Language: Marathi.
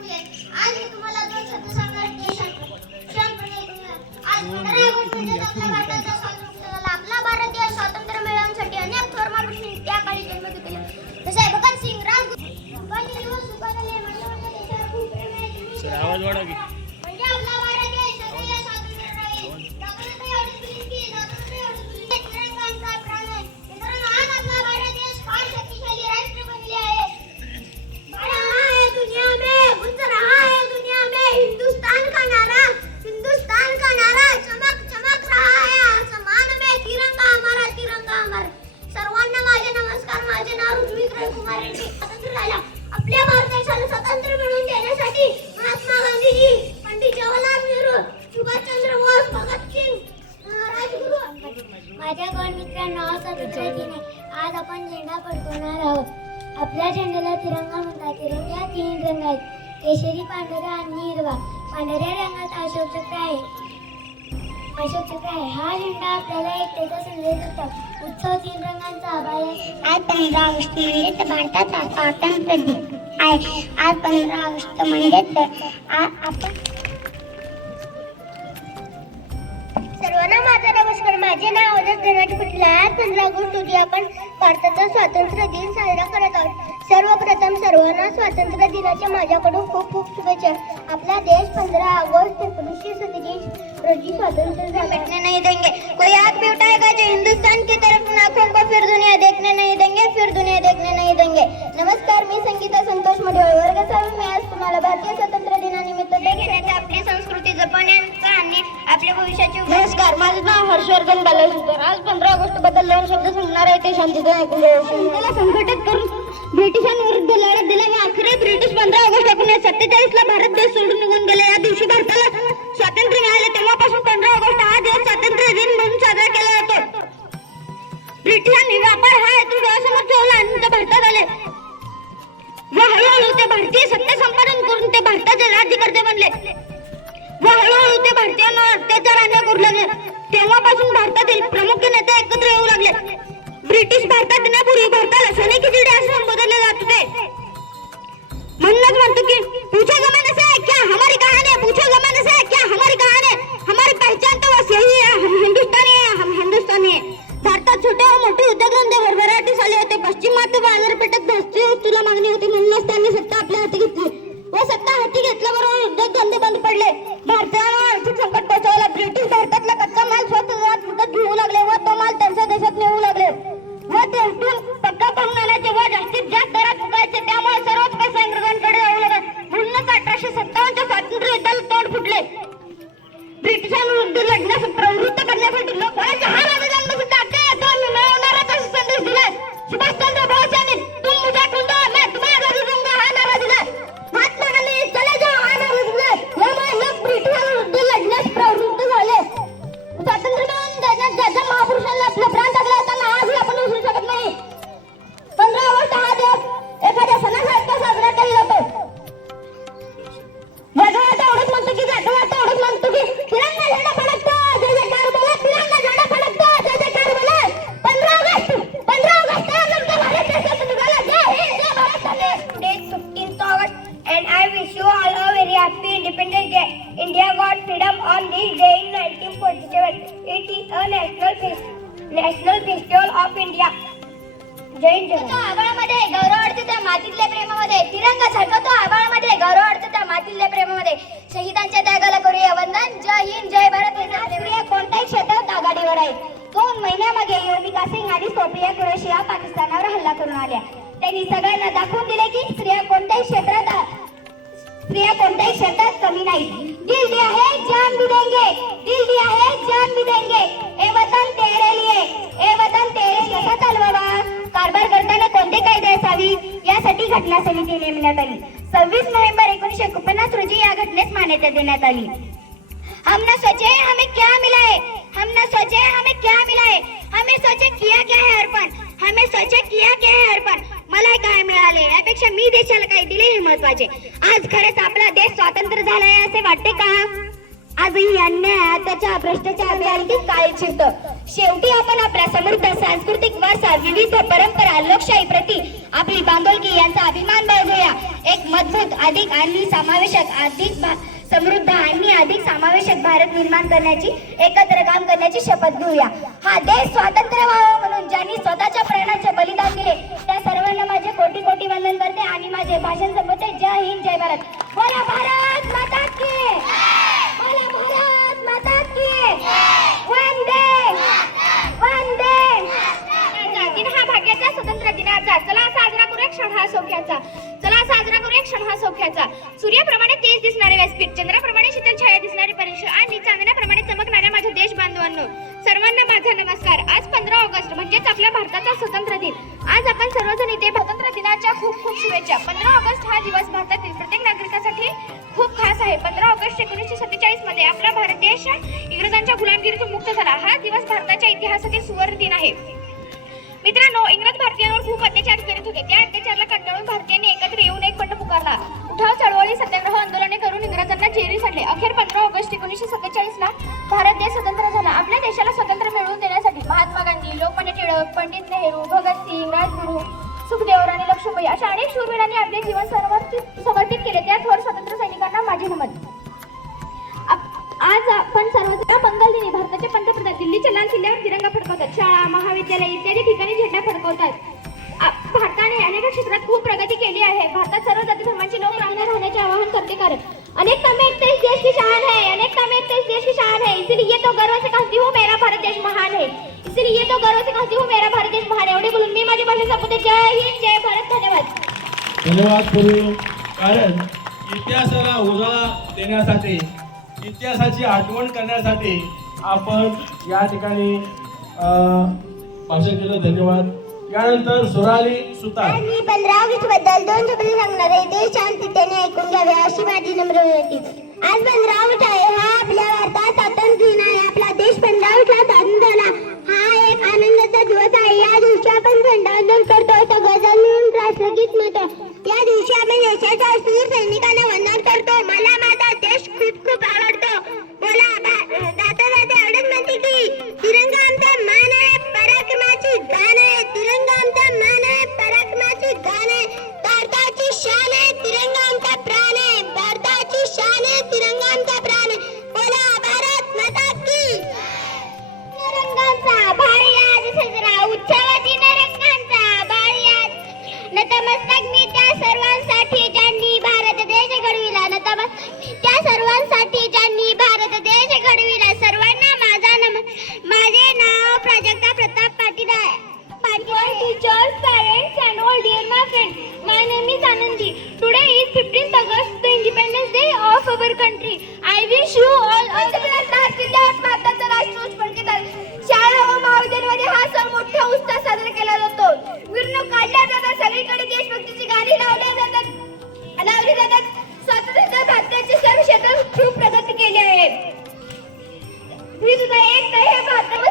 आज मी तुम्हाला दोन शब्द सांगणार म्हणजे आपला भारत देश स्वातंत्र्य मिळवण्यासाठी अनेक थोर महापुरुषांनी त्या काळी जन्म जसे भगतसिंग राज आवाज वाढवा की. माझ्या गण मित्रांनो स्वातंत्र्य दिन आज आपण झेंडा फडकवणार आहोत. आपल्या झेंड्याला तिरंगा म्हणतात. तिरंग्यात तीन रंग आहेत. केशरी पांढरा आणि हिरवा. पांढऱ्या रंगात अशोक चक्र आहे. अशोक चक्र आहे. हा झेंडा आपल्याला एकतेचा संदेश देतात उत्सव तीन रंगांचा आभार आहे. आज पंधरा ऑगस्ट म्हणजे भारताचा स्वातंत्र्य दिन आहे. आज पंधरा ऑगस्ट म्हणजेच आ- आपण माझे नाव अजय धनाजी पाटील आहे पंधरा ऑगस्ट रोजी आपण भारताचा स्वातंत्र्य दिन साजरा करत आहोत. सर्वप्रथम सर्वांना स्वातंत्र्य दिनाच्या माझ्याकडून खूप खूप शुभेच्छा. आपला देश पंधरा ऑगस्ट एकोणीसशे सत्तेचाळीस रोजी स्वातंत्र्य झाला. नाही देंगे. कोई आग भी उठाएगा जो हिंदुस्तान की तरफ नाखून को फिर दुनिया देखने नहीं देंगे. ब्रिटिशांविरुद्ध लढत दिला व अखेर ब्रिटिश पंधरा ऑगस्ट एकोणीसशे सत्तेचाळीस ला भारत देश सोडून निघून गेले. या दिवशी भारताला स्वातंत्र्य मिळाले तेव्हापासून पंधरा ऑगस्ट हा दिवस स्वातंत्र्य दिन म्हणून साजरा केला जातो. ब्रिटिशांनी व्यापार हा हेतू डोळ्यासमोर ठेवला आणि ते भारतात आले. व हळूहळू ते भारतीय हिंदू लढण्यास प्रवृत्त करण्यासाठी लोकांच्या हिंद तो गौरव अडते त्या मातीतल्या प्रेमामध्ये. तिरंगा सारखा आबाळामध्ये गौरव अडते त्या मातीतल्या प्रेमामध्ये. शहीदांच्या त्यागाला करूया वंदन. जय हिंद जय भारत. हे स्त्रिया कोणत्याही क्षेत्रात आघाडीवर आहेत. दोन महिन्यामागे योमिका सिंग आणि सोफिया कुरेशी या पाकिस्तानावर हल्ला करून आल्या. त्यांनी सगळ्यांना दाखवून दिले की स्त्रिया कोणत्याही क्षेत्रात स्त्रिया कोणत्याही क्षेत्रात कमी नाही दिल दिया है जान भी देंगे दिल दिया है जान भी देंगे ए वतन तेरे लिए ए वतन तेरे लिए. चालवावा? कारभार करताना कोणते कायदे असावी? यासाठी घटना समिती नेमण्यात आली. सव्वीस नोव्हेंबर एकोणीशे एकोणपन्नास रोजी या घटनेस मान्यता देण्यात आली. हम न सोचे हमें क्या मिला है? हम न सोचे हमें क्या मिला है? हमें सोचे किया क्या है अर्पण? हमें सोचे किया क्या है अर्पण? मला काय मिळाले. यापेक्षा मी देशाला काय दिले हे महत्त्वाचे. आज खरंच आपला देश स्वातंत्र्य झालाय असे वाटते का? आजही अन्याय त्याच्या भ्रष्टाचार आणखी काय चिरत शेवटी आपण आपला समृद्ध सांस्कृतिक वारसा विविध परंपरा लोकशाही प्रती आपली बांधोलकी यांचा अभिमान बाळगूया. एक मजबूत अधिक आणि समावेशक अधिक समृद्ध आणि अधिक समावेशक भारत निर्माण करण्याची एकत्र काम करण्याची शपथ घेऊया. हा देश स्वातंत्र्य व्हावा म्हणून ज्यांनी स्वतःच्या प्राणाचे बलिदान दिले त्या सर्वांना माझे कोटी कोटी वंदन करते आणि माझे भाषण संपवते. जय हिंद जय भारत. बोला भारत! स्वतंत्र चला साजरा करूया क्षण हा सौख्याचा चला साजरा करूया क्षण हा सौख्याचा सूर्याप्रमाणे तेज दिसणारे व्यासपीठ चंद्राप्रमाणे शीतल छाया दिसणारे परीक्षा आणि चांदण्याप्रमाणे चमकणाऱ्या माझ्या देश बांधवांनो सर्वांना माझा नमस्कार. आज पंधरा ऑगस्ट म्हणजेच आपल्या भारताचा स्वतंत्र दिन. आज आपण सर्वजण इथे स्वतंत्र दिनाच्या खूप खूप शुभेच्छा. पंधरा ऑगस्ट हा दिवस भारतातील प्रत्येक नागरिकासाठी खूप खास आहे. पंधरा ऑगस्ट एकोणीसशे सत्तेचाळीसमध्ये आपला भारत देश इंग्रजांच्या गुलामगिरीतून मुक्त झाला. हा दिवस भारताच्या इतिहासातील सुवर्ण दिन आहे. मित्रांनो इंग्रज भारतीयांवर खूप अत्याचार करीत होते. त्या अत्याचाराला कंटाळून भारतीयांनी एकत्र येऊन एक बंड पुकारला. उठाव चळवळी सत्याग्रह आंदोलने करून इंग्रजांना जेरी सांडले अखेर पंधरा ऑगस्ट एकोणीसशे सत्तेचाळीस ला भारत देश स्वतंत्र झाला. आपल्या देशाला स्वतंत्र मिळवून देण्यासाठी महात्मा गांधी लोकमान्य टिळक पंडित नेहरू भगतसिंग राजगुरू सुखदेव राणी लक्ष्मीबाई अशा अनेक शूरवीरांनी आपले जीवन समर्पित समर्पित केले. त्या थोर स्वतंत्र सैनिकांना माझे नमन. आज आपण सर्वत्र मंगल दिनी भारताचे पंतप्रधान दिल्लीच्या लाल किल्ल्यावर तिरंगा फडकवतात. शाळा महाविद्यालय इत्यादी ठिकाणी झेंडा फडकवतात. भारताने अनेक क्षेत्रात खूप प्रगती केली आहे. भारतात सर्व जाती धर्माचे लोक राहण्या राहण्याचे आवाहन करते कारण अनेक में एक देश देश की शान है अनेक में एक देश देश की शान है इसलिए तो गर्व से कहती हूँ मेरा भारत देश महान है. इसलिए तो गर्व से कहती हूँ मेरा भारत देश महान है. एवढे बोलून मी माझी भाषा संपवते. जय हिंद जय भारत. धन्यवाद. धन्यवाद पूर्वी कारण इतिहासाला उजाळा देण्यासाठी इतिहासाची आठवण करण्यासाठी आपण या ठिकाणी अं, भाषण केलं. धन्यवाद. यानंतर सुराली सुतार. मी पंधरा ऑगस्टबद्दल दोन शब्द सांगणार आहे. ते शांततेने ऐकून घ्यावे अशी माझी नम्र विनंती. आज पंधरा ऑगस्ट आहे सगळीकडे देशभक्तीची गाणी लावली जातात. लावली जातात. स्वातंत्र्य भारताचे सर्व क्षेत्र खूप प्रगती केली आहेत ही सुद्धा एक तर हे भारतामध्ये